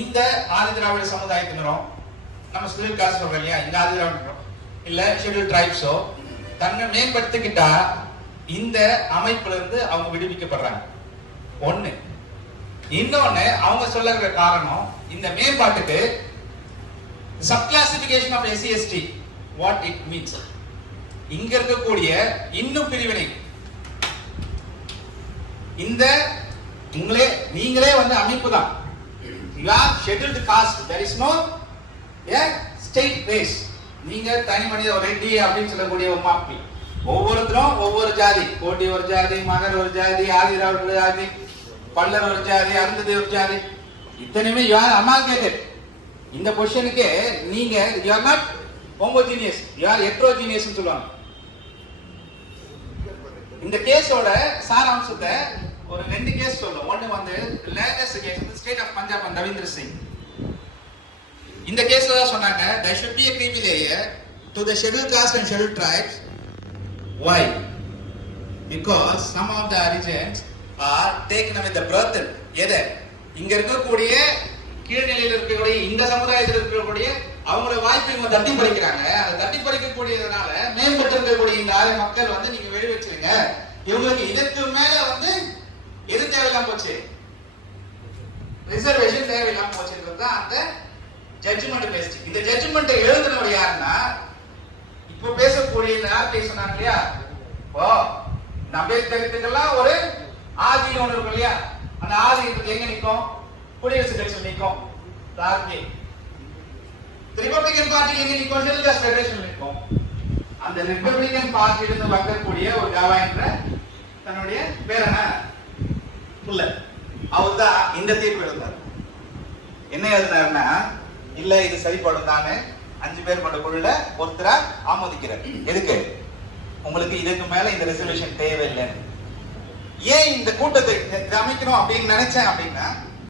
இந்த ஆதிதிராவிட சமுதாயத்தினரும் நம்ம schedule cost சொல்றோம் இல்லையா, இந்த ஆதிதிராவிடரும் இல்ல ஷெட்யூல் டிரைப்ஸோ தன்னை மேம்படுத்திக்கிட்டா இந்த அமைப்புல இருந்து அவங்க விடுவிக்கப்படுறாங்க. ஒண்ணு. இன்னொன்னு, அவங்க சொல்லுற காரணம் இந்த மேம்பாட்டுக்கு sub classification of SC/ST what it means. இங்க இருக்கக்கூடிய இன்னும் பிரிவினை இந்த நீங்களே வந்து அமைப்பு தான். You are scheduled caste. There is no state base. நீங்க தனி மனித ஒரு ரெட்டி அப்படின்னு சொல்லக்கூடிய ஒரு மாப்பி. ஒவ்வொருத்தரும் ஒவ்வொரு ஜாதி, கோட்டி ஒரு ஜாதி, மகர் ஒரு ஜாதி, ஆதிதிராவிடர் ஒரு ஜாதி, பல்லர் ஒரு ஜாதி, அருந்ததி ஒரு ஜாதி, இத்தனையுமே you are amalgamated. இந்த பொசிஷனுக்கு நீங்க you are not homogeneous, you are heterogeneous னு சொல்லுவாங்க. இந்த கேஸோட சாராம்சத்தை ஒரு 2 கேஸ் சொல்றோம். ஒன்னு வந்து latest case, state of Punjab and Ravindra Singh. இந்த கேஸ்ல தான் சொன்னாங்க there should be a creamy layer to the scheduled caste and scheduled tribes. Why? Because some of the origins are taken with the birth. எதை இங்க இருக்கக்கூடிய கீழ்நிலையில் இருக்கக்கூடிய இந்த சமுதாயத்தில் இருக்கக்கூடிய அவங்களோட வாய்ப்பு இவங்க தட்டி பறிக்கிறாங்க. அதை தட்டி பறிக்கக்கூடியதுனால மேம்பட்டு இருக்கக்கூடிய இந்த ஆறு மக்கள் வந்து நீங்க வெளி வச்சிருங்க, இவங்களுக்கு இதற்கு மேல வந்து எது தேவையில்லாம போச்சு, ரிசர்வேஷன் தேவையில்லாம போச்சுன்றது தான் அந்த ஜட்ஜ்மெண்ட் பேஸ்ட். இந்த ஜட்ஜ்மெண்ட் எழுதுனவர் யாருன்னா இப்போ பேசக்கூடிய இந்த ஆர்டி சொன்னாங்க இல்லையா, ஓ அம்பேத்கருக்கெல்லாம் ஒரு ஆதின்னு ஒன்று இருக்கும் இல்லையா, அந்த ஆதி எங்க நிற்கும், குடியரசு கட்சியில் நிற்கும். ஆர்டி ரிபப்ளிகன் பார்ட்டி எங்க நிற்கும், ஷெட்யூல் காஸ்ட் ஃபெடரேஷன் நிற்கும். அந்த ரிபப்ளிகன் பார்ட்டியிலிருந்து வரக்கூடிய ஒரு காவா என்ற தன்னுடைய பேர் என்ன அவர் தான் இந்த தீர்ப்பு எழுந்தார். என்ன எழுதினாருன்னா, இல்ல இது சரிப்படும் தானே 5 பேர் கொண்ட குழுல ஒருத்தரா ஆமோதிக்கிறார். எதுக்கு? உங்களுக்கு இதுக்கு மேல இந்த ரிசர்வேஷன் தேவையில்லை. ஏன் இந்த கூட்டத்தை அமைக்கணும் அப்படின்னு நினைச்சேன் அப்படின்னா,